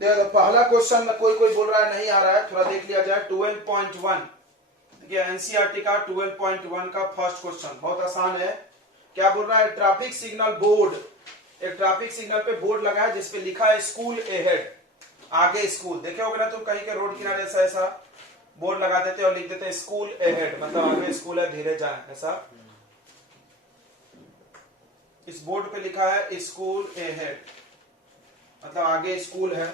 देखो पहला क्वेश्चन में कोई कोई बोल रहा है नहीं आ रहा है, थोड़ा देख लिया जाए। 12.1 देखिए एनसीईआरटी का 12.1 का फर्स्ट क्वेश्चन बहुत आसान है। क्या बोल रहा है? ट्रैफिक सिग्नल बोर्ड, एक ट्रैफिक सिग्नल पे बोर्ड लगा है जिसपे लिखा है स्कूल अहेड, आगे स्कूल। देखे होगे ना तुम कहीं के रोड किनारे ऐसा ऐसा बोर्ड लगा देते और लिख देते स्कूल अहेड, मतलब आगे स्कूल है धीरे जाए, ऐसा। इस बोर्ड पे लिखा है स्कूल अहेड, मतलब आगे स्कूल है।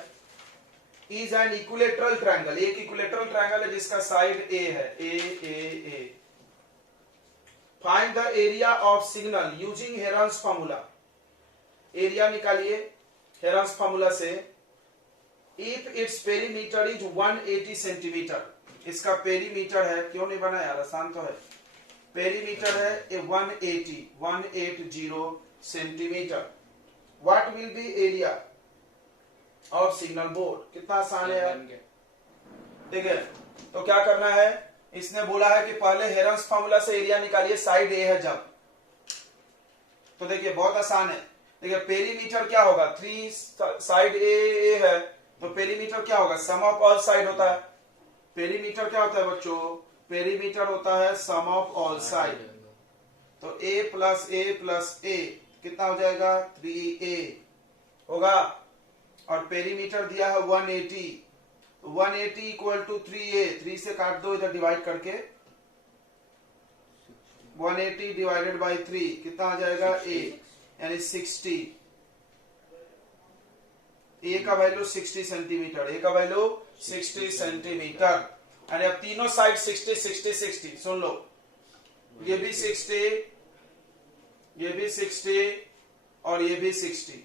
इज एन इक्विलेटरल ट्रायंगल, एक इक्विलेटरल ट्रायंगल है जिसका साइड ए है, a. Find the area of signal using Heron's formula, area निकालिए हेरन्स फार्मूला से। If it's perimeter is 180 centimetre, इसका पेरीमीटर है, क्यों नहीं बना यार, आसान तो है। पेरीमीटर है 180 centimetre. What will be area of signal board? कितना आसान है यार, ठीक है। तो क्या करना है, इसने बोला है कि पहले हेरन्स फार्मूला से एरिया निकालिए, साइड ए है जब। तो देखिए बहुत आसान है। देखिए पेरीमीटर क्या होगा, 3 साइड ए है, तो पेरीमीटर क्या होगा, सम ऑफ ऑल साइड होता है। पेरीमीटर क्या होता है बच्चों? पेरीमीटर होता है सम ऑफ ऑल साइड। तो a प्लस ए कितना हो जाएगा, 3a होगा। और पेरीमीटर दिया है 180, 180 इक्वल टू 3a, 3 से काट दो इधर डिवाइड करके, 180 डिवाइडेड बाई 3 कितना आ जाएगा, a, यानी 60। ए का वैल्यू 60 सेंटीमीटर, ए का वैल्यू 60 सेंटीमीटर। यानी अब तीनों साइड 60 60 60, सुन लो, ये भी 60, ये भी 60 और ये भी 60।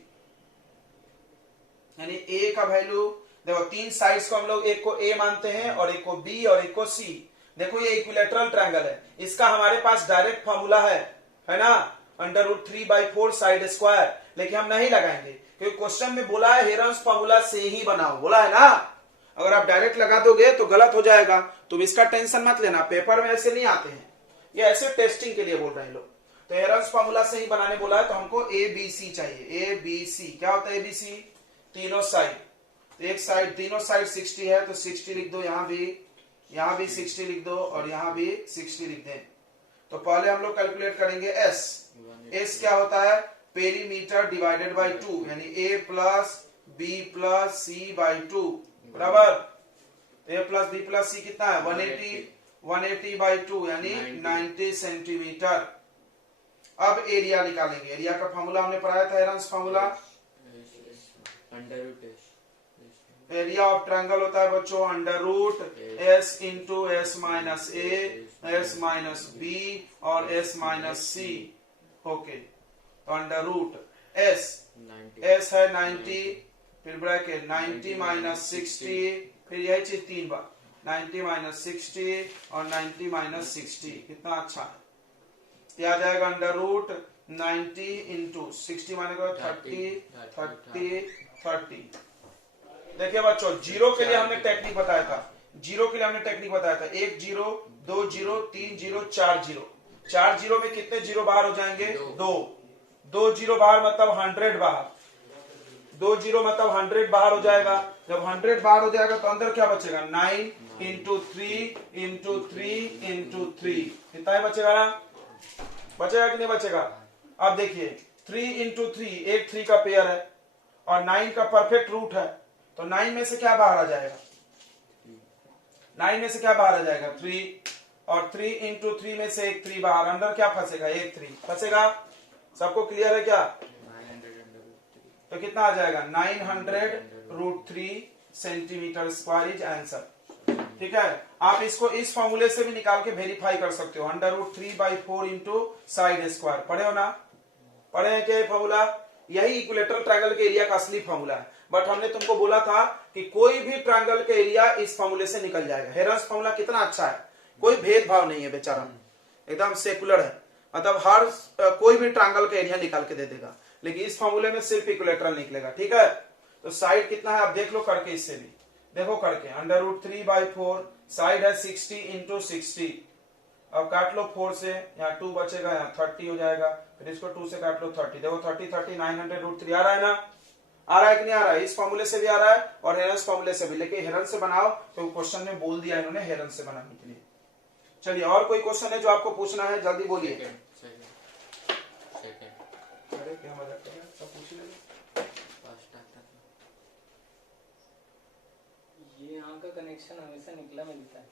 यानी ए का वैल्यू देखो, तीन साइड्स को हम लोग एक को ए मानते हैं और एक को बी और एक को सी। देखो ये इक्विलेटरल ट्रायंगल है, इसका हमारे पास डायरेक्ट फॉर्मूला है ना, √3/4 साइड स्क्वायर, लेकिन हम नहीं लगाएंगे क्योंकि क्वेश्चन में बोला है हेरन्स फॉर्मूला से ही बनाओ, बोला है ना। अगर आप डायरेक्ट लगा दोगे तो गलत हो जाएगा, तुम इसका टेंशन मत लेना, पेपर में ऐसे नहीं आते हैं, ये ऐसे टेस्टिंग के लिए बोल रहे हैं लोग। तो हेरन्स फॉर्मूला से ही बनाने बोला है, तो हमको ABC चाहिए। ABC क्या होता है, ABC तीनों साइड, तो एक साइड तीनों साइड 60 है तो 60 लिख दो, यहां भी 60 लिख दो और यहां भी 60 लिख दें। तो पहले हम लोग कैलकुलेट करेंगे S क्या होता है, पेरीमीटर डिवाइडेड बाई 2, यानी A plus B plus C by 2 बराबर A plus B plus C कितना है, 180 बाई 2 यानी 90 सेंटीमीटर। अब एरिया निकालेंगे, एरिया का फॉर्मूला हमने पढ़ाया था, herons formula. Area of triangle होता है बच्चों √S into S minus A, S minus B और S माइनस C। ओके, तो √S है 90, फिर ब्रैकेट 90 माइनस 60, फिर यही चीज 3 बार, 90 माइनस 60 और 90 माइनस 60, कितना अच्छा है। यह आ जाएगा √90 इंटू 60 मानेगा 30। देखिए बच्चों, जीरो के लिए हमने टेक्निक बताया था, 1 0 2 0 3 0 4 0। 4 0 में कितने जीरो बाहर हो जाएंगे, 2 जीरो बाहर मतलब 100 बाहर, 2 0 मतलब 100 बाहर हो जाएगा। जब 100 बाहर हो जाएगा तो अंदर क्या बचेगा, 9 इंटू 3 इंटू 3 इंटू 3, कितना ही बचेगा ना, बचेगा कि नहीं बचेगा। अब देखिए 3 इंटू 3, एक 3 का पेयर है और 9 का परफेक्ट रूट है, तो 9 में से क्या बाहर आ जाएगा, 9 में से क्या बाहर आ जाएगा, 3, और 3 इंटू 3 में से एक 3 बाहर, अंदर क्या फंसेगा, एक 3 फंसेगा। सबको क्लियर है क्या, तो कितना आ जाएगा 900√3 सेंटीमीटर स्क्वायर इज आंसर। ठीक है, आप इसको इस फॉर्मूले से भी निकाल के वेरीफाई कर सकते हो, √3/4 इंटू साइड स्क्वायर। पढ़े हो ना, पढ़े हैं क्या फॉर्मूला, यही इक्विलेटरल ट्रायंगल के एरिया का असली फॉर्मूला है। बट हमने तुमको बोला था कि कोई भी ट्रायंगल का एरिया इस फॉर्मूले से निकल जाएगा। हेरन्स फॉर्मूला कितना अच्छा है, कोई भेदभाव नहीं है बेचारा, एकदम सेकुलर है, मतलब हर कोई भी ट्रायंगल का एरिया निकाल के दे देगा, लेकिन इस फॉर्मूले में सिर्फ इक्विलेटरल निकलेगा। ठीक है, तो साइड कितना है आप देख लो करके, इससे भी देखो करके, √3/4 साइड है 60 इंटू 60। अब काट लो 4 से, यहाँ 2 बचेगा, यहाँ 30 हो जाएगा, फिर इसको 2 से काट लो 30, देखो 30 30 900√3 आ रहा है ना, आ रहा है कि नहीं आ रहा है? इस फॉर्मूले से भी आ रहा है और हेरन फॉर्मूले से भी, लेकिन हेरन से बनाओ तो क्वेश्चन में बोल दिया इन्होंने हेरन से बनाने के लिए। चलिए और कोई क्वेश्चन है जो आपको पूछना है, जल्दी बोलिए। अरे क्या मजाक कर रहे हैं, सब पूछ लीजिए। ये यहाँ का कनेक्शन हमेशा निकला मिलता है।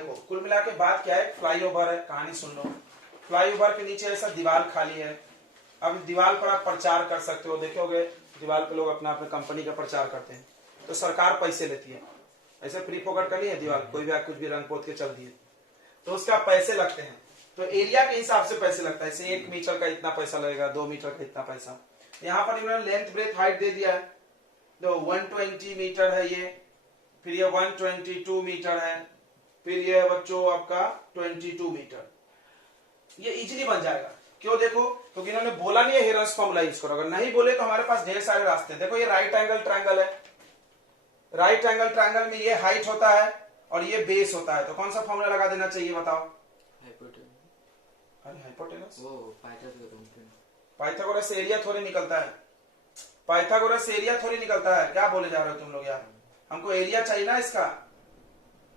देखो कुल मिला के बात क्या है, फ्लाईओवर है, कहानी सुन लो। फ्लाईओवर के नीचे ऐसा दीवार खाली है, अब दीवार पर आप प्रचार कर सकते हो। देखोगे दीवार पे लोग अपना अपने कंपनी का प्रचार करते हैं, तो सरकार पैसे लेती है, ऐसे फ्री फोकट का नहीं है दीवार, कोई भी कुछ भी रंग पोत के चल दिए, तो उसका पैसे लगते हैं। तो एरिया के हिसाब से पैसे लगता है, जैसे 1 मीटर का इतना पैसा लगेगा, 2 मीटर का इतना पैसा। यहाँ पर इन्होंने लेंथ ब्रेथ हाइट दे दिया है, तो 120 मीटर है ये, फिर ये 122 मीटर है, फिर ये बच्चों आपका 22 मीटर। ये इजीली बन जाएगा। क्यों? देखो क्योंकि इन्होंने बोला नहीं है हेरन्स फॉर्मूला यूज करो, अगर नहीं बोले तो हमारे पास ढेर सारे रास्ते हैं। देखो ये राइट एंगल ट्रायंगल है, राइट एंगल ट्रायंगल में ये हाइट होता है और ये बेस होता है, तो कौन सा फॉर्मूला लगा देना चाहिए बताओ? अरे हाइपोटेनस, पाइथागोरस से एरिया थोड़ी निकलता है, पाइथागोरस से एरिया थोड़ी निकलता है। क्या बोले जा रहे हो तुम लोग यार, हमको एरिया चाहिए ना इसका।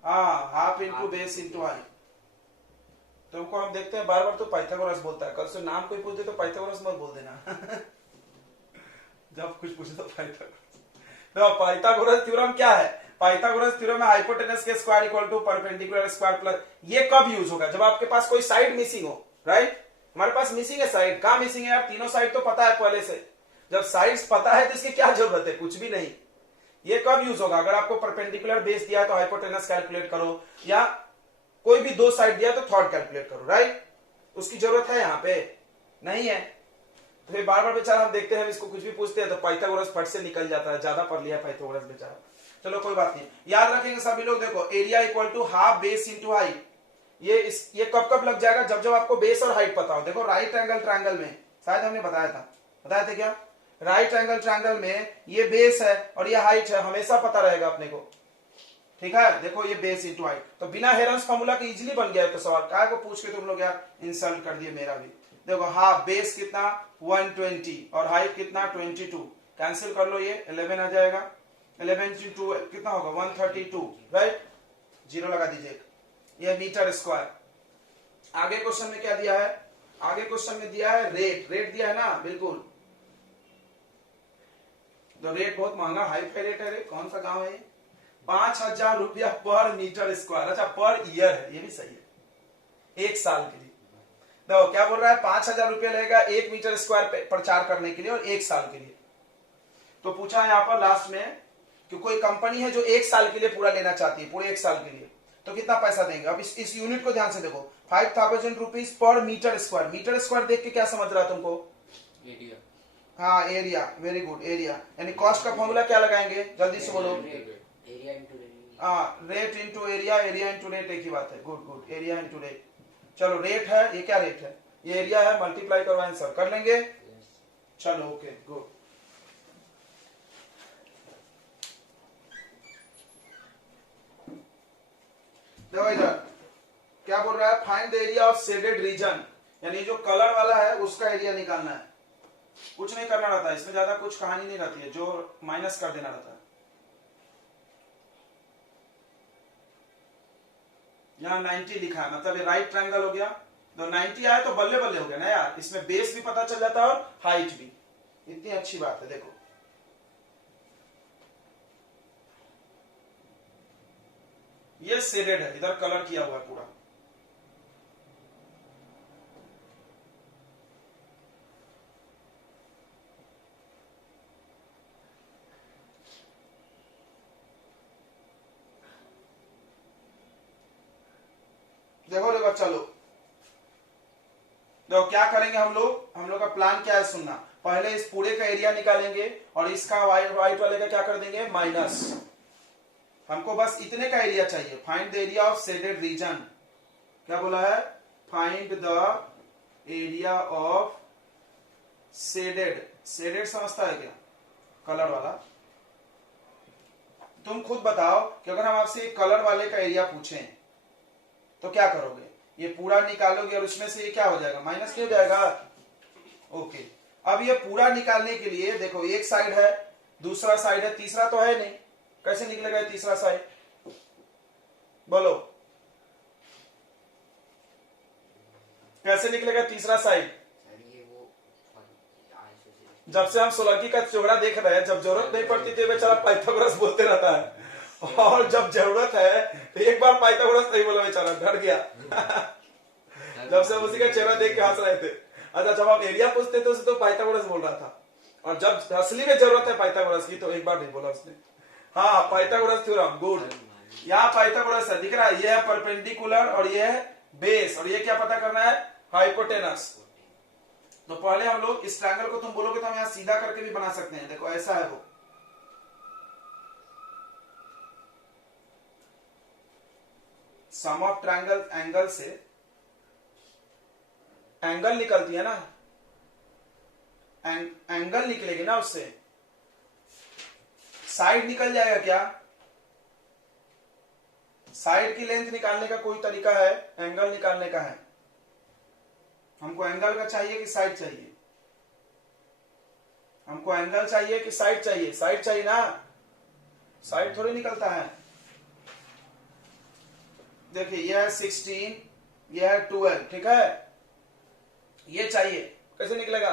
हाँ, half into base into height. तुमको हम देखते हैं बार बार तो पाइथागोरस बोलता है, कल से नाम कोई पूछ दे तो पाइथागोरस मत बोल देना जब कुछ पूछे तो पाइथागोरस। तो पाइथागोरस थ्योरम क्या है? पाइथागोरस थ्योरम है हाइपोटेनस के square equal to perpendicular square plus. ये कब यूज होगा? जब आपके पास कोई साइड मिसिंग हो, राइट? हमारे पास मिसिंग है साइड, कहां मिसिंग है यार? तीनों साइड तो पता है पहले से। जब साइड्स पता है तो इसकी क्या जरूरत है? कुछ भी नहीं। ये कब यूज होगा? अगर आपको परपेंडिकुलर बेस दिया तो हाइपोटेनस कैलकुलेट करो, या कोई भी 2 साइड दिया तो थर्ड कैलकुलेट करो, राइट? उसकी जरूरत है यहाँ पे नहीं है। तो फिर बार बार बेचारा हम देखते हैं इसको कुछ भी पूछते हैं तो पाइथागोरस फट से निकल जाता है, ज्यादा पढ़ लिया पाइथागोरस बेचारा। चलो कोई बात नहीं, याद रखेंगे सभी लोग। देखो area equal to half base into height. ये कब कब लग जाएगा? जब जब आपको बेस और हाइट पता हो। देखो राइट एंगल ट्रायंगल में शायद हमने बताया था क्या? राइट एंगल ट्रायंगल में ये बेस है और ये हाइट है, हमेशा पता रहेगा अपने को, ठीक है? देखो ये बेस इंटू हाइट, तो बिना हेरन्स फॉर्मूला के इजीली बन गया। तो सवाल काय को पूछ के तुम लोग यार इंसल्ट कर दिए मेरा भी। देखो हाफ बेस कितना 120 और हाइट कितना 22, कैंसिल कर लो, ये 11 आ जाएगा। 11 × 2 कितना होगा 132, राइट? 0 लगा दीजिए। ये मीटर स्क्वायर। आगे क्वेश्चन में क्या दिया है? आगे क्वेश्चन में दिया है रेट। रेट दिया है ना, बिल्कुल। तो रेट बहुत महंगा हाई फाई रेट है रे, कौन सा गांव है? 5,000 रुपया पर मीटर स्क्वायर। अच्छा पर ईयर है, ये भी सही है, 1 साल के लिए। देखो क्या बोल रहा है, 5,000 रुपया लगेगा 1 मीटर स्क्वायर प्रचार करने के लिए और 1 साल के लिए। तो पूछा है यहाँ पर लास्ट में कि कोई कंपनी है जो 1 साल के लिए पूरा लेना चाहती है, पूरे 1 साल के लिए, तो कितना पैसा देंगे? अब इस यूनिट को ध्यान से देखो, 5,000 rupees per metre square. Metre square देख के क्या समझ रहा है तुमको? एरिया। हाँ एरिया, वेरी गुड, एरिया। यानी कॉस्ट का फॉर्मूला क्या लगाएंगे? जल्दी से बोलो। Area into rate. हाँ, rate into area, area into rate, एक ही बात है। Good good, area into rate. चलो रेट है, ये क्या रेट है? ये एरिया है, मल्टीप्लाई करो आंसर कर लेंगे। चलो ओके गुड। देखो इधर क्या बोल रहा है, find the area of shaded region, यानी जो कलर वाला है उसका एरिया निकालना है। कुछ नहीं करना रहता है इसमें, ज्यादा कुछ कहानी नहीं रहती है, जो माइनस कर देना रहता है। यहाँ 90 लिखा है, मतलब ये राइट ट्रायंगल हो गया। तो 90 आया तो बल्ले बल्ले हो गया ना यार, इसमें बेस भी पता चल जाता है और हाइट भी। इतनी अच्छी बात है। देखो ये शेडेड है, इधर कलर किया हुआ है पूरा। देखो रे बच्चा लोग, देखो क्या करेंगे हम लोग का प्लान क्या है सुनना। पहले इस पूरे का एरिया निकालेंगे और इसका वाइट वाले का क्या कर देंगे माइनस। हमको बस इतने का एरिया चाहिए। Find the area of shaded region. क्या बोला है? Find the area of shaded. Shaded समझता है क्या? कलर वाला। तुम खुद बताओ कि अगर हम आपसे कलर वाले का एरिया पूछें तो क्या करोगे? ये पूरा निकालोगे और उसमें से ये क्या हो जाएगा? माइनस नहीं हो जाएगा? ओके, अब ये पूरा निकालने के लिए देखो, एक साइड है, दूसरा साइड है, तीसरा तो है नहीं, कैसे निकलेगा ये तीसरा साइड? बोलो कैसे निकलेगा तीसरा साइड? जब से हम सोलंकी का चोगड़ा देख रहे हैं, जब जरूरत नहीं पड़ती थी बेचारा पाइथागोरस बोलते रहता है, और जब जरूरत है तो एक बार पाइथागोरस नहीं बोला, बेचारा डर गया। जब से हम उसी का चेहरा देख के हंस रहे थे। अच्छा, जब आप एरिया पूछते थे उसे तो पाइथागोरस बोल रहा था, और जब असली में जरूरत है पाइथागोरस की तो एक बार नहीं बोला उसने। हाँ, पाइथागोरस थ्योरम, गुड। यहाँ पाइथागोरस है, दिख रहा है, ये है परपेंडिकुलर और ये है बेस, और ये क्या पता करना है? हाइपोटेनस। तो पहले हम लोग इस ट्रायंगल को, तुम बोलोगे तो हम यहाँ सीधा करके भी बना सकते हैं। देखो ऐसा है वो, सम ऑफ ट्रायंगल एंगल से एंगल निकलती है ना, एंगल निकलेगी ना, उससे साइड निकल जाएगा क्या? साइड की लेंथ निकालने का कोई तरीका है? एंगल निकालने का है। हमको एंगल का चाहिए कि साइड चाहिए? हमको एंगल चाहिए कि साइड चाहिए? साइड चाहिए ना, साइड थोड़ी निकलता है। देखिए यह है 16, यह है 12, ठीक है, ये चाहिए, कैसे निकलेगा?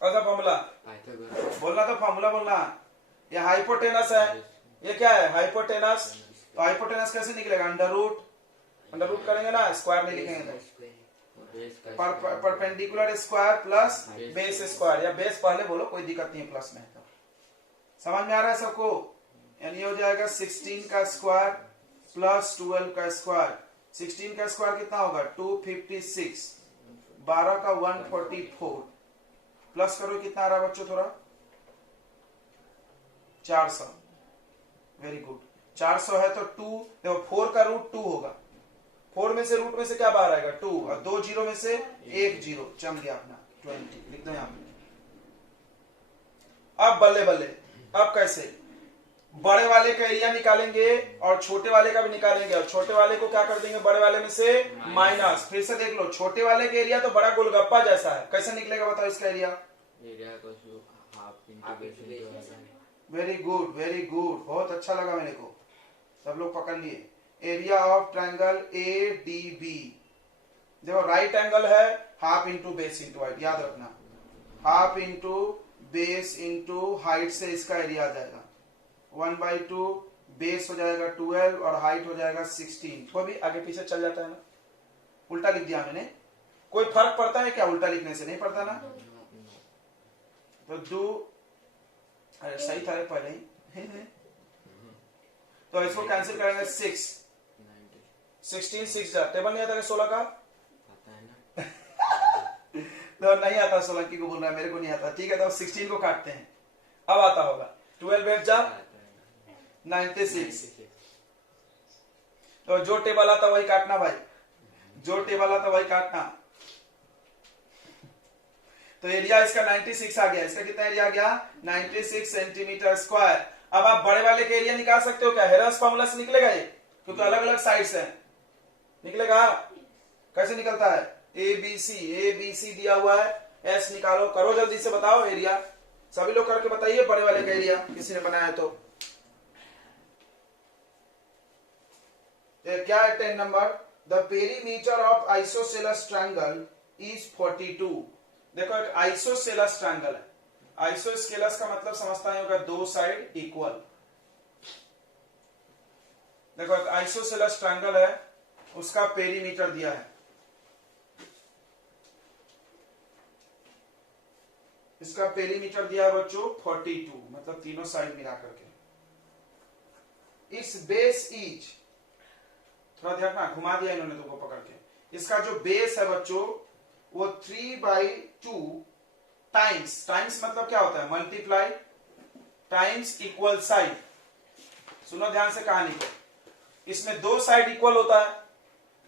ऐसा फॉर्मूला बोलना, तो फॉर्मूला बोलना। ये हाइपोटेनस है, ये क्या है? हाइपोटेनस। तो हाइपोटेनस कैसे निकलेगा? अंडर रूट करेंगे ना, स्क्वायर नहीं लिखेंगे। Perpendicular square plus base square, या बेस पहले बोलो, कोई दिक्कत नहीं है प्लस में। तो समझ में आ रहा है सबको? यानी हो जाएगा 16 का स्क्वायर प्लस 12 का स्क्वायर। 16 का स्क्वायर कितना होगा? 256, 12 का 144, प्लस करो कितना आ रहा है बच्चों? थोड़ा 400। वेरी गुड, 400 है तो 2, देखो 4 का रूट 2 होगा, 4 में से रूट में से क्या बाहर आएगा? 2, और 2 जीरो में से 1 जीरो, चम गया अपना 20, लिख दो यहाँ पे। अब बल्ले बल्ले, अब कैसे? बड़े वाले का एरिया निकालेंगे और छोटे वाले का भी निकालेंगे, और छोटे वाले को क्या कर देंगे? बड़े वाले में से माइनस। फिर से देख लो, छोटे वाले का एरिया तो बड़ा गोलगप्पा जैसा है, कैसे निकलेगा बताओ इसका area? Very good, very good, बहुत अच्छा लगा मेरे को, सब लोग पकड़ लिए। Area of triangle A D B, देखो राइट एंगल है, half into base into height, याद रखना, half into base into height से इसका एरिया आ जाएगा 1/2, बेस हो जाएगा 12 और हाइट हो जाएगा 16। वो भी आगे पीछे चल जाता है ना, उल्टा लिख दिया मैंने, कोई फर्क पड़ता है क्या उल्टा लिखने से? नहीं पड़ता ना। तो अरे सही था पहले ही। तो इसको कैंसिल करेंगे, 16 6 जा, टेबल नहीं आता है 16 का? तो नहीं आता, सोलंकी को बोल रहा है, मेरे को नहीं आता, ठीक है। तो 16 को काटते हैं, अब आता होगा 12 जा 96। तो जो टेबल आता वही काटना भाई, जो टेबल आता वही काटना। तो एरिया इसका 96 आ गया, इसका कितना एरिया आ गया? 96 सेंटीमीटर स्क्वायर। अब आप बड़े वाले के एरिया निकाल सकते हो क्या? हेरन्स फार्मूला से निकलेगा ये, क्योंकि अलग अलग साइड्स हैं, निकलेगा। कैसे निकलता है? ए बी सी दिया हुआ है, एस निकालो, करो जल्दी से, बताओ एरिया, सभी लोग करके बताइए बड़े वाले का एरिया, किसी ने बनाया तो। क्या है 10 number? The perimeter of isosceles triangle is 42। देखो एक आइसोसेलस ट्रायंगल है, आइसोस्केलस का मतलब समझता है होगा दो साइड इक्वल। देखो एक आइसोसेलस ट्रायंगल है, उसका पेरीमीटर दिया है, इसका पेरीमीटर दिया है बच्चों 42, मतलब तीनों साइड मिला करके। इट्स बेस इज, थोड़ा ध्यान रखना, घुमा दिया इन्होंने तुमको पकड़ के। इसका जो बेस है बच्चों वो 3/2 टाइम्स, टाइम्स मतलब क्या होता है? Multiply times equal side. सुनो ध्यान से कहानी को, इसमें दो साइड इक्वल होता है,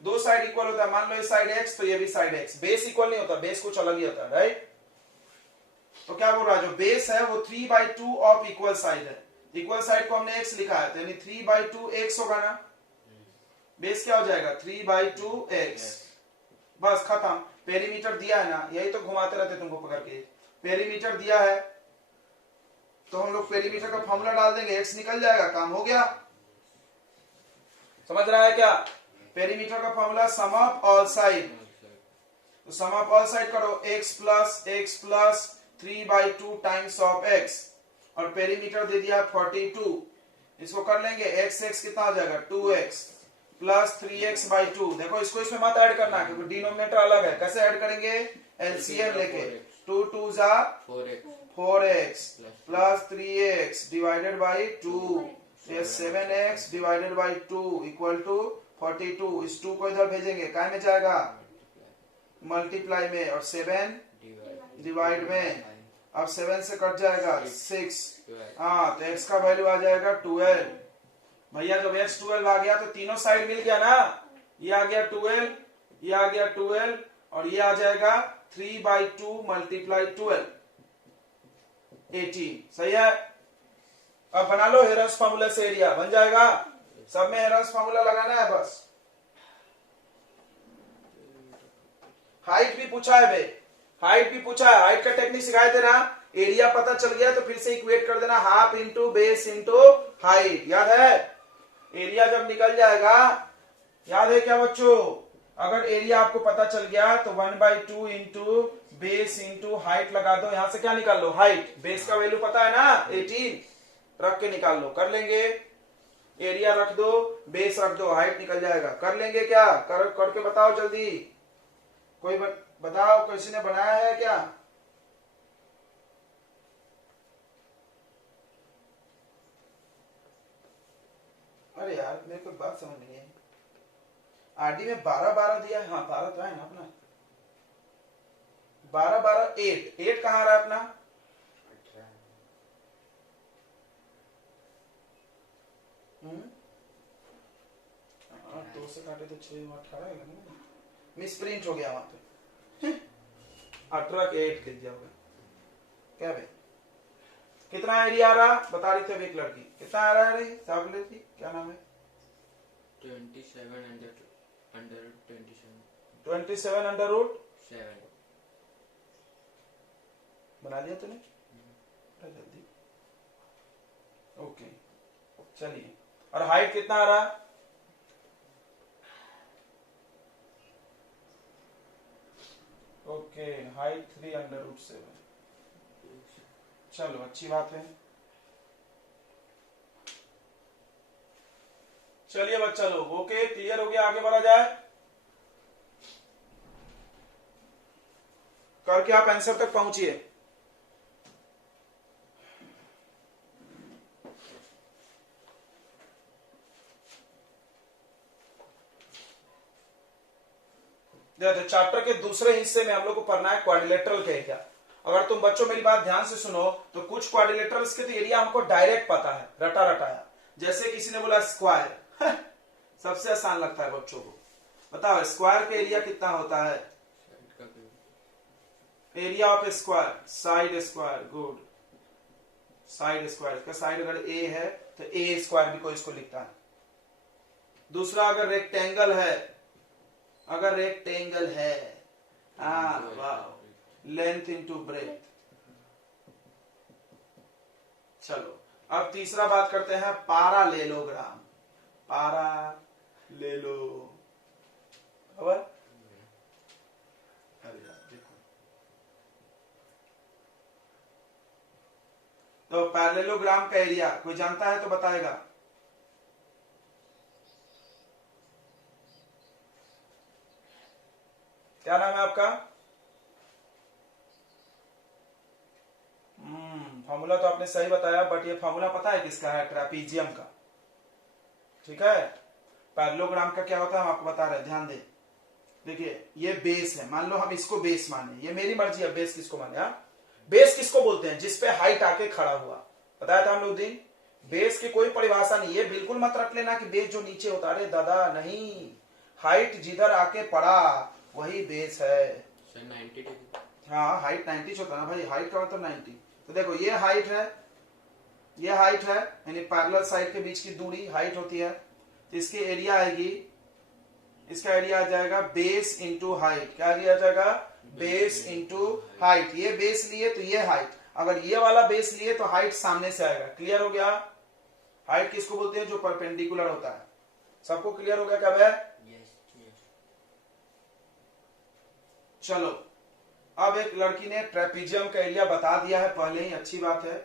दो साइड इक्वल होता है, मान लो ये साइड एक्स तो ये भी साइड एक्स, बेस इक्वल नहीं होता, बेस कुछ अलग ही होता है, राइट? तो क्या बोल रहा है, जो बेस है वो 3/2 ऑफ इक्वल साइड है, इक्वल साइड को हमने एक्स लिखा है, तो यानी 3/2 एक्स होगा ना, बेस क्या हो जाएगा 3/2 एक्स, बस खत्म। पेरीमीटर दिया है ना, यही तो घुमाते रहते तुमको पकड़ के। पेरीमीटर दिया है तो हम लोग पेरीमीटर का फॉर्मूला डाल देंगे, एक्स निकल जाएगा, काम हो गया। समझ रहा है क्या? पेरीमीटर का formula some of all side, तो सम ऑफ ऑल साइड करो, x plus 3/2 times of x, और पेरीमीटर दे दिया 42, इसको कर लेंगे, x कितना हो जाएगा 2x प्लस 3x/2। देखो इसको इसमें मत ऐड करना क्योंकि डिनोमिनेटर अलग है, कैसे ऐड करेंगे, एलसीएम लेके, 2 2 जा 4x plus 3x divided by 2, 7x divided by 2 equal to 42। इस 2 को इधर भेजेंगे, काय में जाएगा, मल्टीप्लाई में, और 7 डिवाइड में, अब 7 से कट जाएगा 6, हाँ तो x का वैल्यू आ जाएगा 12। भैया जब x 12 आ गया तो तीनों साइड मिल गया ना, ये आ गया 12, ये आ गया 12, और ये आ जाएगा 3/2 मल्टीप्लाई 12, 18। सही है? अब बना लो हेरस फार्मूला से एरिया बन जाएगा। सब में हेरस फार्मूला लगाना है बस। हाइट भी पूछा है बे, हाइट भी पूछा है, हाइट का टेक्निक सिखाए थे ना, एरिया पता चल गया तो फिर से इक्वेट कर देना, half into base into height, याद है? एरिया जब निकल जाएगा, याद है क्या बच्चों, अगर एरिया आपको पता चल गया तो 1/2 इंटू बेस इंटू हाइट लगा दो, यहां से क्या निकाल लो, हाइट, बेस का वैल्यू पता है ना 18, रख के निकाल लो, कर लेंगे, एरिया रख दो, बेस रख दो, हाइट निकल जाएगा। कर लेंगे क्या, करके बताओ जल्दी, कोई बताओ किसी ने बनाया है क्या? अरे यार मेरे को बात समझ नहीं है, आरडी में 12 दिया है, हाँ 12 तो है ना अपना, 12 8 कहाँ रहा अपना, दो से काटे तो 6 18 मिस प्रिंट हो गया वहां पे, 18 के 8 लिख दिया होगा क्या भाई? कितना एरिया आ रहा बता रही थे एक लड़की, कितना आ रहा है साहब लड़की, क्या नाम है? 27 अंडर रूट 7 बना लिया तूने, जल्दी, ओके चलिए। और हाइट कितना आ रहा, ओके हाइट 3 अंडर रूट 7, चलो अच्छी बात है। चलिए बच्चा लोग, ओके क्लियर हो गया, आगे बढ़ा जाए, करके आप आंसर तक पहुंचिए। देखो चैप्टर के दूसरे हिस्से में हम लोग को पढ़ना है क्वाड्रिलेटरल के एरिया। अगर तुम बच्चों मेरी बात ध्यान से सुनो तो कुछ क्वाड्रिलेटरल्स के तो एरिया हमको डायरेक्ट पता है, रटा रटाया, जैसे किसी ने बोला स्क्वायर, सबसे आसान लगता है बच्चों को, बताओ स्क्वायर का एरिया कितना होता है, area of square, side square, good, side square, इसका साइड अगर ए है तो ए स्क्वायर भी कोई इसको लिखता है। दूसरा अगर रेक्टेंगल है, अगर रेक्टेंगल है, लेंथ इंटू ब्रेथ। चलो अब तीसरा बात करते हैं पैरेललोग्राम, पैरेललो, खबर? देखो तो पैरेललोग्राम का एरिया कोई जानता है तो बताएगा, क्या नाम है आपका? फॉर्मूला तो आपने सही बताया, बट ये फॉर्मूला पता है किसका है? ट्रेपीजियम का, ठीक है। पैरेललोग्राम का क्या होता है हम आपको बता रहे हैं, ध्यान दें। देखिए ये बेस है, मान लो हम इसको बेस माने, ये मेरी मर्जी है बेस किसको माने। बेस किसको बोलते हैं? जिसपे हाइट आके खड़ा हुआ, बताया था हम लोग दिन। बेस की कोई परिभाषा नहीं है, बिल्कुल मत रख लेना कि बेस जो नीचे होता है, दादा नहीं, हाइट जिधर आके पड़ा वही बेस है। 90 हाँ हाइट 90 होता है ना भाई, हाइट का मतलब 90। तो देखो ये हाइट है, ये हाइट है, यानी पैरेलल साइड के बीच की दूरी हाइट होती है, तो इसकी एरिया आएगी, इसका एरिया आ जाएगा बेस इंटू हाइट। क्या एरिया आ जाएगा? Base into height. ये बेस लिए तो ये हाइट, अगर ये वाला बेस लिए तो हाइट सामने से आएगा। क्लियर हो गया? हाइट किसको बोलते हैं? जो परपेंडिकुलर होता है। सबको क्लियर हो गया क्या भैया? चलो, अब एक लड़की ने ट्रेपीजियम का एरिया बता दिया है पहले ही, अच्छी बात है।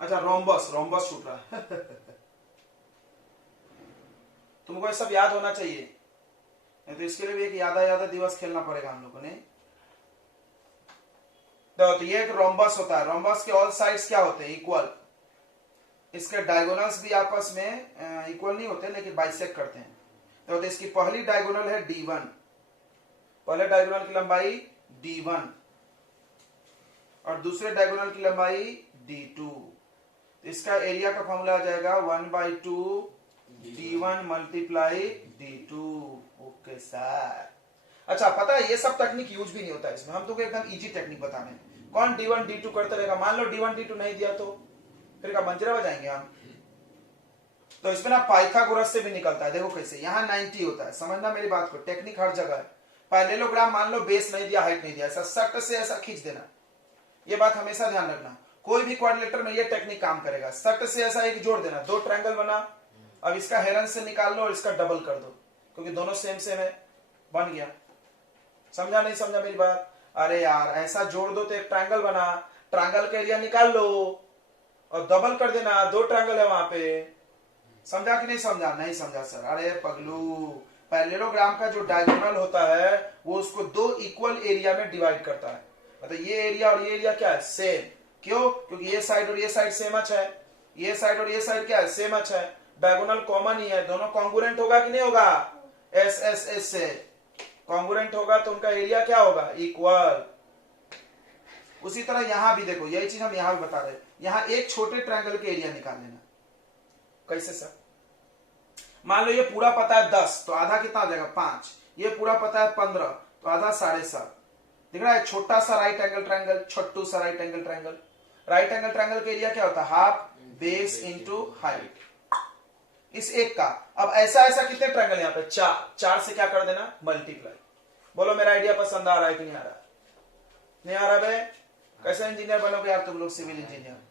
अच्छा, रोम्बस, रोम्बस छूट रहा है तुमको ये सब याद होना चाहिए, नहीं तो इसके लिए भी एक यादा यादा दिवस खेलना पड़ेगा हम लोग को। नहीं तो ये एक रोम्बस होता है। रोम्बस के ऑल साइड्स क्या होते हैं? इक्वल। इसके डायगोनल्स भी आपस में इक्वल नहीं होते, लेकिन बाइसेक्ट करते हैं। तो इसकी पहली डायगोनल है D1, पहले डायगोनल की लंबाई D1 और दूसरे डायगोनल की लंबाई D2। तो इसका एरिया का फॉर्मूला आ जाएगा 1/2 D1 multiply D2। Okay sir. अच्छा, पता है ये सब टेक्निक यूज भी नहीं होता इसमें, हम तो एकदम इजी टेक्निक बता रहे हैं। कौन D1 D2 करते रहेगा? मान लो D1 D2 नहीं दिया तो फिर क्या मंजरा बजाएंगे हम? तो इसमें ना पाइथागोरस से भी निकलता है। देखो कैसे, यहाँ 90 होता है। समझना मेरी बात को, टेक्निक हर जगह है। पैरेललोग्राम मान लो बेस नहीं दिया, हाइट नहीं दिया, ऐसा सट से ऐसा खींच देना। ये बात हमेशा ध्यान रखना, कोई भी क्वाड्रिलेटरल में ये टेक्निक काम करेगा। सट से ऐसा एक जोड़ देना, दो ट्रायंगल बना, अब इसका हेरन से निकाल लो और इसका डबल कर दो, क्योंकि दोनों सेम सेम है, बन गया। समझा नहीं समझा मेरी बात? अरे यार, ऐसा जोड़ दो तो एक ट्रायंगल बना, ट्रायंगल का एरिया निकाल लो और डबल कर देना, दो ट्रायंगल है वहां पे। समझा कि नहीं समझा? नहीं समझा सर। अरे पगलू, पैरेललोग्राम का जो डायगोनल होता है वो उसको दो इक्वल एरिया में डिवाइड करता है। मतलब ये एरिया और ये एरिया क्या है? सेम। क्यों? क्योंकि ये साइड और ये साइड सेम है, ये साइड और ये साइड क्या है? सेम है। डायगोनल कॉमन ही है, दोनों कॉन्ग्रुएंट होगा कि नहीं होगा? एस एस एस से कॉन्ग्रुएंट होगा तो उनका एरिया क्या होगा? इक्वल। उसी तरह यहां भी देखो, यही चीज हम यहां भी बता रहे हैं। यहां एक छोटे ट्रायंगल के एरिया निकाल लेना। कैसे सर? मान लो ये पूरा पता है 10, तो आधा कितना हो जाएगा? 5। ये पूरा पता है 15, तो आधा 7.5। दिख रहा है? छोटा सा राइट एंगल ट्रायंगल, छोटू सा right angle triangle. Right angle triangle का एरिया क्या होता है? Half base into height. इस एक का अब ऐसा ऐसा कितने ट्रायंगल यहाँ पे? 4। 4 से क्या कर देना? मल्टीप्लाई। बोलो मेरा आइडिया पसंद आ रहा है कि नहीं आ रहा? नहीं आ रहा भाई? कैसे इंजीनियर बनोगे यार तुम लोग? सिविल इंजीनियर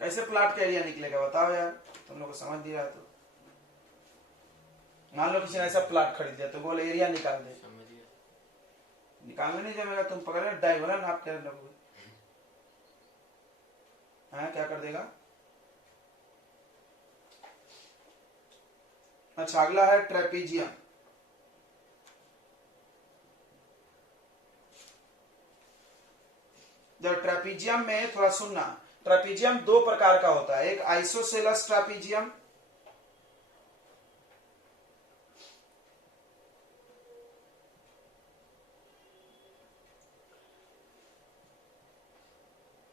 कैसे प्लाट का एरिया निकलेगा बताओ यार, तुम लोग को समझ नहीं रहा तो। मान लो किसी ने ऐसा प्लाट खरीद दिया तो बोले एरिया निकाल दे, निकालने नहीं जमेगा, तुम पकड़ डायगोनल नाप कर लोगे। हाँ, क्या कर देगा? अच्छा, अगला है ट्रेपीजियम। जब ट्रेपीजियम में थोड़ा सुनना, ट्रेपीजियम दो प्रकार का होता है, एक आइसोसेलस ट्रेपीजियम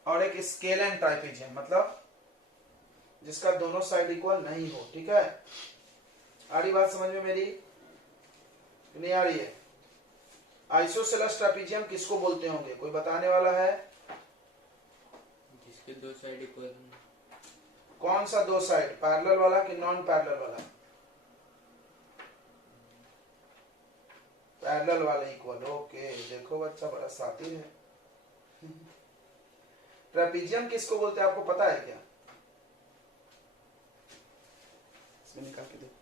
और एक स्केलन ट्राइपीजियम, मतलब जिसका दोनों साइड इक्वल नहीं हो। ठीक है, आ रही बात समझ में मेरी? नहीं आ रही है? आइसोसेलस ट्रापीजियम किसको बोलते होंगे? कोई बताने वाला है? जिसके दो साइड इक्वल। कौन सा दो साइड? पैरेलल वाला कि नॉन पैरेलल वाला? पैरेलल वाला इक्वल। ओके, देखो बच्चा बड़ा शातिर है। ट्रेपीजियम किसको बोलते हैं आपको पता है क्या? इसमें निकाल के देखो,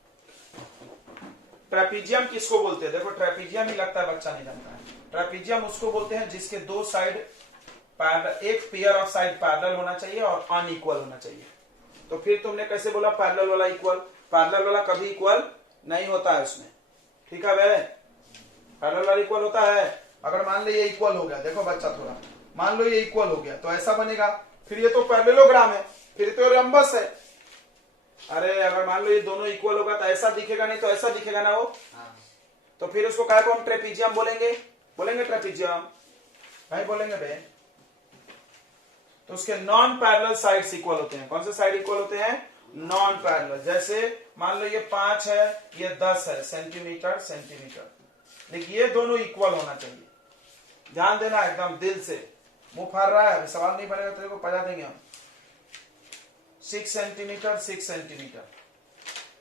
ट्रेपीजियम किसको बोलते हैं? देखो, ट्रेपीजियम ही लगता है बच्चा नहीं जानता है। ट्रेपीजियम उसको बोलते हैं जिसके दो साइड पैरेलल, एक पेयर ऑफ साइड पैरेलल होना चाहिए और अनइक्वल होना चाहिए। तो फिर तुमने कैसे बोला पैरेलल वाला इक्वल? पैरेलल वाला कभी इक्वल नहीं होता है उसमें। ठीक है भाई, पैरेलल वाला इक्वल होता है अगर मान लो ये इक्वल हो गया। देखो बच्चा, थोड़ा मान लो ये इक्वल हो गया तो ऐसा बनेगा, फिर ये तो पैरेललोग्राम है, फिर तो रंबस है। अरे अगर मान लो ये दोनों इक्वल होगा तो ऐसा दिखेगा, नहीं तो ऐसा दिखेगा ना वो। हाँ। तो फिर उसको क्या को हम ट्रेपीजियम बोलेंगे? बोलेंगे ट्रेपीजियम भाई, बोलेंगे भाई। तो उसके नॉन पैरेलल साइड्स इक्वल होते हैं। कौन से साइड इक्वल होते हैं? Non parallel. जैसे मान लो ये 5 है, ये 10 है, सेंटीमीटर सेंटीमीटर, लेकिन ये दोनों इक्वल होना चाहिए। ध्यान देना एकदम दिल से। मुंह फाड़ रहा है, अभी सवाल नहीं बनेगा तेरे को पजा देंगे हम। 6 सेंटीमीटर 6 सेंटीमीटर।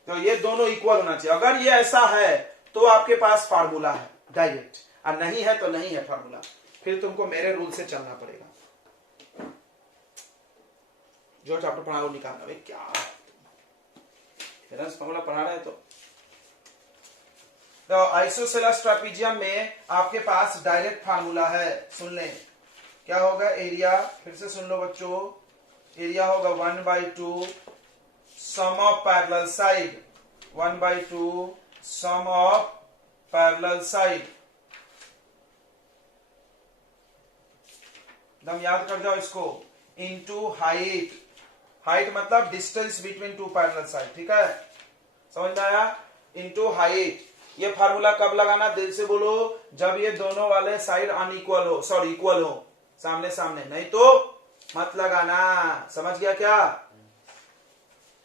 तो ये दोनों इक्वल होना चाहिए। अगर ये ऐसा है तो आपके पास फार्मूला है डायरेक्ट, और नहीं है तो नहीं है फार्मूला, फिर तुमको मेरे रूल से चलना पड़ेगा। जो चैप्टर पढ़ा वो निकालना। भाई क्या फार्मूला पढ़ा रहे हैं तो आइसोसेलेस ट्रापीजियम में आपके पास डायरेक्ट फार्मूला है। सुन लें क्या होगा, एरिया, फिर से सुन लो बच्चों, एरिया होगा 1/2 sum of parallel side, 1/2 sum of parallel side. एकदम याद कर जाओ इसको, इनटू हाइट। हाइट मतलब distance between two parallel side, ठीक है, समझ में आया, इनटू हाइट। ये फार्मूला कब लगाना, दिल से बोलो, जब ये दोनों वाले साइड अनइक्वल हो, सॉरी इक्वल हो, सामने सामने, नहीं तो मत लगाना। समझ गया क्या?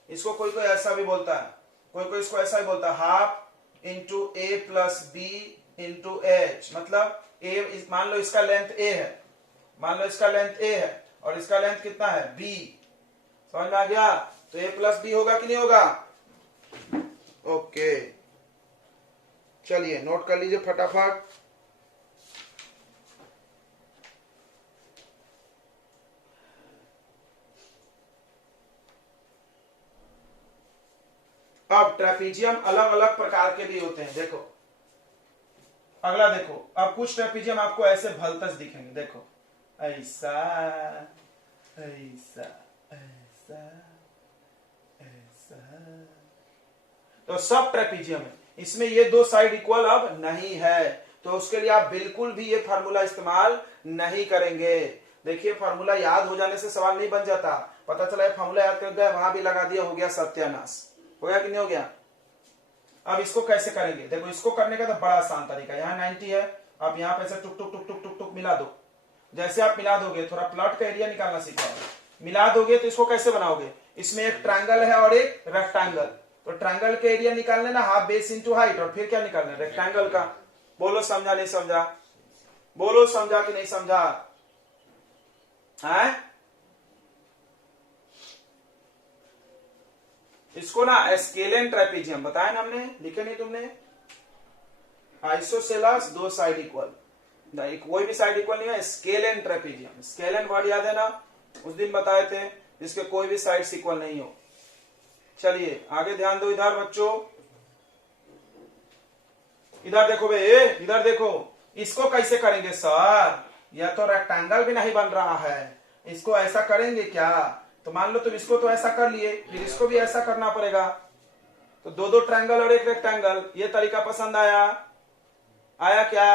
इसको कोई कोई ऐसा भी बोलता है, कोई कोई इसको ऐसा भी बोलता है, हाफ इंटू ए प्लस बी इंटू एच। मतलब ए, मान लो इसका लेंथ ए है, मान लो इसका लेंथ ए है और इसका लेंथ कितना है बी, समझ में आ गया? तो ए प्लस बी होगा कि नहीं होगा? ओके, चलिए नोट कर लीजिए फटाफट। अब ट्रेपीजियम अलग अलग प्रकार के भी होते हैं। देखो अगला देखो, अब कुछ ट्रेपीजियम आपको ऐसे भलतस दिखेंगे, देखो ऐसा ऐसा ऐसा ऐसा, तो सब ट्रेपीजियम है। इसमें ये दो साइड इक्वल अब नहीं है, तो उसके लिए आप बिल्कुल भी ये फार्मूला इस्तेमाल नहीं करेंगे। देखिए फार्मूला याद हो जाने से सवाल नहीं बन जाता, पता चला ये फार्मूला याद कर गया, वहां भी लगा दिया, हो गया सत्यानाश। हो गया कि नहीं हो गया? अब इसको कैसे करेंगे, देखो इसको करने का तो बड़ा आसान तरीका, यहाँ 90 है, आप यहाँ पे ऐसे टुक टुक टुक टुक टुक टुक मिला दो। जैसे आप मिला दोगे, थोड़ा प्लॉट का एरिया निकालना सीखो, मिला दोगे तो इसको कैसे बनाओगे, इसमें एक ट्रायंगल है और एक रेक्टेंगल, तो ट्रायंगल के एरिया निकाल लेना हाफ बेस इंटू हाइट, और फिर क्या निकालना रेक्टेंगल का। बोलो समझा नहीं समझा, बोलो समझा कि नहीं समझा है? इसको ना स्केलेन ट्रेपीजियम बताया ना हमने, लिखे नहीं तुमने? आइसोसेलस दो साइड इक्वल, कोई भी साइड इक्वल नहीं है, स्केलेन ट्रेपीजियम। स्केलेन वर्ड याद है ना, उस दिन बताए थे, जिसके कोई भी साइड्स इक्वल नहीं हो। चलिए आगे ध्यान दो इधर बच्चों, इधर देखो बे, इधर देखो, इसको कैसे करेंगे सर, यह तो रेक्टेंगल भी नहीं बन रहा है, इसको ऐसा करेंगे क्या? तो मान लो तुम इसको तो ऐसा कर लिए, फिर इसको भी ऐसा करना पड़ेगा, तो दो दो ट्रायंगल और एक रेक्टेंगल। ये तरीका पसंद आया? आया क्या?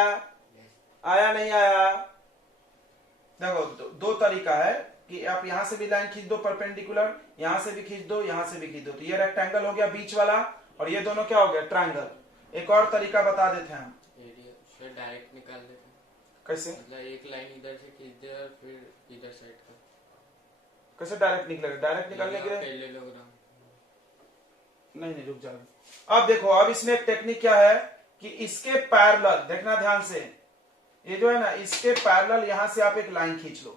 आया नहीं आया? देखो दो तरीका है कि आप यहां से भी लाइन खींच दो परपेंडिकुलर, यहां से भी खींच दो, यहां से भी खींच दो, तो ये रेक्टेंगल हो गया बीच वाला, और ये दोनों क्या हो गया ट्रायंगल। एक और तरीका बता देते हैं हम, डायरेक्ट निकाल देते हैं। कैसे? मतलब एक लाइन इधर से खींच दे और फिर इधर साइड का। कैसे डायरेक्ट निकलेगा? डायरेक्ट निकलने के लिए नहीं रुक जाओ। अब देखो, अब इसमें एक टेक्निक क्या है कि इसके पैरेलल, देखना ध्यान से, ये जो है ना इसके पैरेलल यहां से आप एक लाइन खींच लो,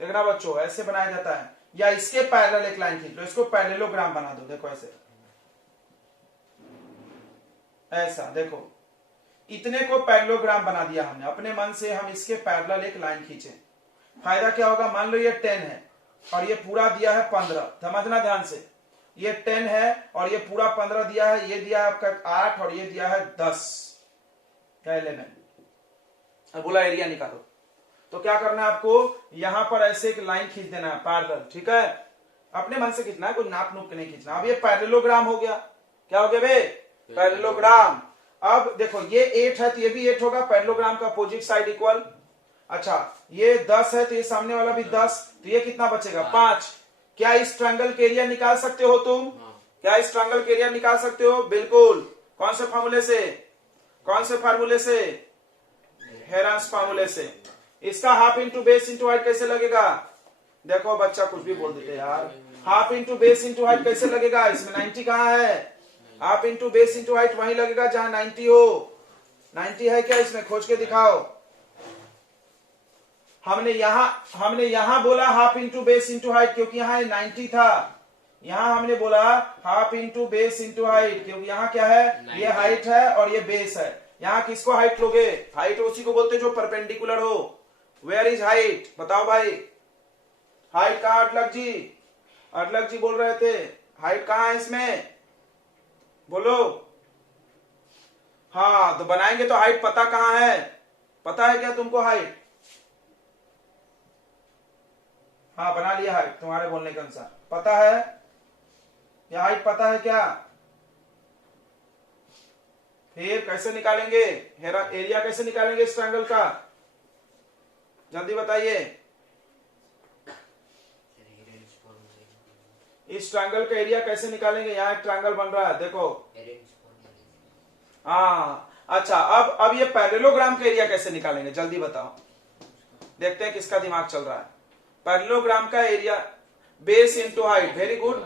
देखना बच्चों ऐसे बनाया जाता है, या इसके पैरेलल एक लाइन खींच लो, इसको पैरेललोग्राम बना दो। देखो ऐसे, ऐसा देखो, इतने को पैरेललोग्राम बना दिया हमने अपने मन से, हम इसके पैरेलल एक लाइन खींचे। फायदा क्या होगा, मान लो ये 10 है और ये पूरा दिया है 15, समझना ध्यान से, ये 10 है और ये पूरा 15 दिया है, ये दिया है आपका 8 और ये दिया है 10 या 11। अब बोला एरिया निकालो, तो क्या करना है आपको, यहां पर ऐसे एक लाइन खींच देना है पैरेलल, ठीक है, अपने मन से खींचना है, कोई नाप नूप के नहीं खींचना। अब ये पैरेललोग्राम हो गया, क्या हो गया बे? पैरेललोग्राम। अब देखो ये 8 है तो ये भी 8 होगा, पैरेललोग्राम का अपोजिट साइड इक्वल। अच्छा ये 10 है तो ये सामने वाला भी 10, तो ये कितना बचेगा 5। क्या इस ट्रायंगल के एरिया निकाल सकते हो तुम? क्या इस ट्रायंगल के एरिया निकाल सकते हो? बिल्कुल। कौन से फार्मूले से? कौन से फार्मूले से? हेरांस फार्मूले से। इसका half into base into height कैसे लगेगा? देखो बच्चा कुछ भी बोल देते यार, half into base into height कैसे लगेगा? इसमें 90 कहाँ है? Half into base into height वहीं लगेगा जहां 90 हो। 90 है क्या इसमें? खोज के दिखाओ। हमने यहां बोला half into base into height, क्योंकि यहां 90 था, यहाँ हमने बोला half into base into height, क्योंकि यहाँ क्या है, ये हाइट है और ये बेस है। यहाँ किसको हाइट लोगे, हाइट उसी को बोलते जो परपेंडिकुलर हो। वेयर इज हाइट, बताओ भाई, हाइट कहाँ, अडलक जी बोल रहे थे, हाइट कहाँ है इसमें, बोलो। हाँ तो बनाएंगे तो हाइट पता कहाँ है, पता है क्या तुमको हाइट? हाँ बना लिया हाइट, तुम्हारे बोलने के अनुसार पता है, या हाइट पता है क्या? फिर कैसे निकालेंगे एरिया, कैसे निकालेंगे इस ट्रायंगल का, जल्दी बताइए। इस ट्रायंगल का एरिया कैसे निकालेंगे, यहाँ एक ट्रायंगल बन रहा है देखो। हाँ अच्छा, अब ये पैरेललोग्राम का एरिया कैसे निकालेंगे, जल्दी बताओ, देखते हैं किसका दिमाग चल रहा है। पैरेललोग्राम का area base into height, very good,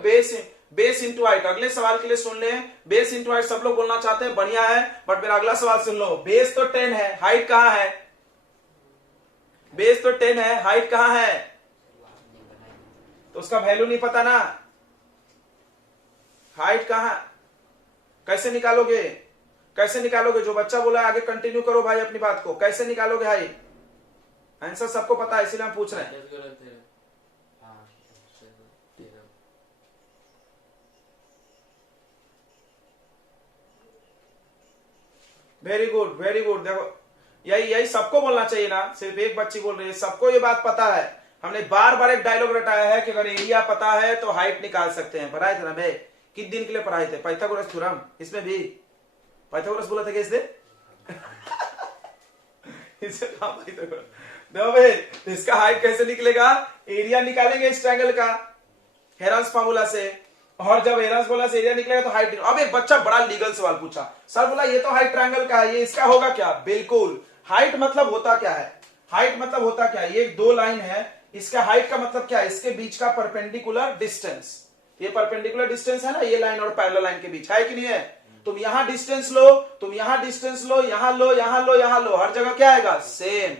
base into height. अगले सवाल के लिए सुन ले, बेस इंटू हाइट सब लोग बोलना चाहते हैं, बढ़िया है, बट मेरा अगला सवाल सुन लो। बेस तो 10 है, हाइट कहाँ है? बेस तो 10 है, हाइट कहाँ है? तो उसका वैल्यू नहीं पता ना, हाइट कहाँ, कैसे निकालोगे, कैसे निकालोगे? जो बच्चा बोला आगे कंटिन्यू करो भाई अपनी बात को, कैसे निकालोगे हाइट? आंसर सबको पता है इसीलिए हम पूछ रहे हैं। वेरी गुड वेरी गुड, देखो यही सबको बोलना चाहिए ना, सिर्फ एक बच्ची बोल रही है, सबको ये बात पता है। हमने बार बार एक डायलॉग रटाया है कि अगर एरिया पता है तो हाइट निकाल सकते हैं। पढ़ाए थे ना भाई, किस दिन के लिए पढ़ाए थे? पाइथागोरस थ्योरम, इसमें भी पाइथागोरस बोला था क्या इसने? इससे पाइथागोरस देखो भाई, इसका हाइट कैसे निकलेगा, एरिया निकालेंगे इस ट्रायंगल का हेरन्स फार्मूला से, और जब हेरन्स फार्मूला से एरिया निकलेगा तो हाइट निकलेगा। अब एक बच्चा बड़ा लीगल सवाल पूछा, सर बोला ये तो हाइट ट्रायंगल का है, ये इसका होगा क्या? बिल्कुल, हाइट मतलब होता क्या है, हाइट मतलब होता क्या है, ये दो लाइन है, इसका हाइट का मतलब क्या है, इसके बीच का परपेंडिकुलर डिस्टेंस। ये परपेंडिकुलर डिस्टेंस है ना, ये लाइन और पैरेलल लाइन के बीच, है कि नहीं है? तुम यहां डिस्टेंस लो, तुम यहां डिस्टेंस लो, यहां लो, यहां लो, यहां लो, हर जगह क्या आएगा? सेम।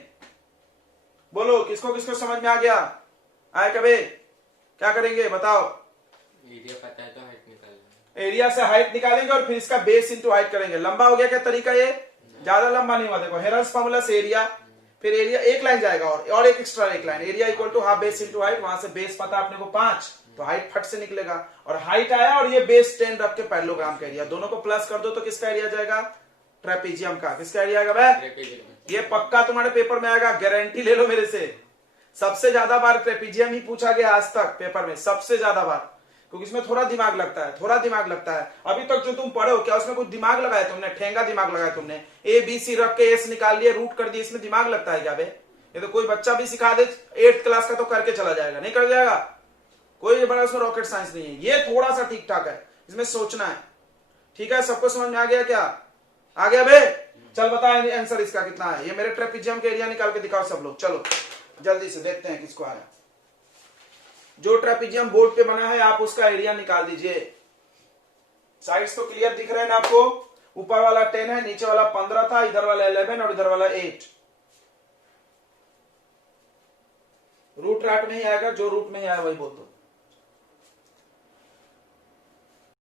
बोलो किसको किसको समझ में आ गया? आए कभी क्या करेंगे बताओ? एरिया पता है तो हाइट निकालेंगे, एरिया से हाइट निकालेंगे और फिर इसका बेस इंटू हाइट करेंगे। लंबा हो गया क्या तरीका? ये ज्यादा लंबा नहीं हुआ, देखो हेरन्स फार्मूला से एरिया, फिर एरिया एक लाइन जाएगा और एक एक्स्ट्रा एक line, area equal to half base into height, वहां से बेस पता अपने को 5, तो हाइट फट से निकलेगा, और हाइट आया और ये बेस 10 रख के पैरेललोग्राम का एरिया, दोनों को प्लस कर दो तो किसका एरिया जाएगा? ट्रेपीजियम का। किसका एरिया आएगा भाई? ये पक्का तुम्हारे पेपर में आएगा, गारंटी ले लो मेरे से। सबसे ज्यादा बार ट्रेपीजियम ही पूछा गया आज तक पेपर में, सबसे ज्यादा बार, क्योंकि इसमें थोड़ा दिमाग लगता है, थोड़ा दिमाग लगता है। अभी तक जो तुम पढ़े हो क्या उसमें कुछ दिमाग लगाया तुमने? ठेंगा दिमाग लगाया तुमने? ए बी सी रख के एस निकाल लिए, रूट कर दिए, इसमें दिमाग लगता है क्या बे? ये तो कोई बच्चा भी सिखा दे 8th क्लास का तो करके चला जाएगा, नहीं कर जाएगा, कोई बड़ा उसमें रॉकेट साइंस नहीं है। ये थोड़ा सा ठीक ठाक है, इसमें सोचना है। ठीक है, सबको समझ में आ गया क्या? आ गया बे? चल बता आंसर इसका कितना है। ये मेरे ट्रेपीजियम का एरिया निकाल के दिखाओ सब लोग, चलो जल्दी से देखते हैं किसको आया। जो ट्रेपीजियम बोर्ड पे बना है आप उसका एरिया निकाल दीजिए। साइड्स तो क्लियर दिख रहे हैं ना आपको? ऊपर वाला 10 है, नीचे वाला 15 था, इधर वाला 11 और इधर वाला 8। रूट राट में ही आएगा, जो रूट में ही आया वही बोल दो।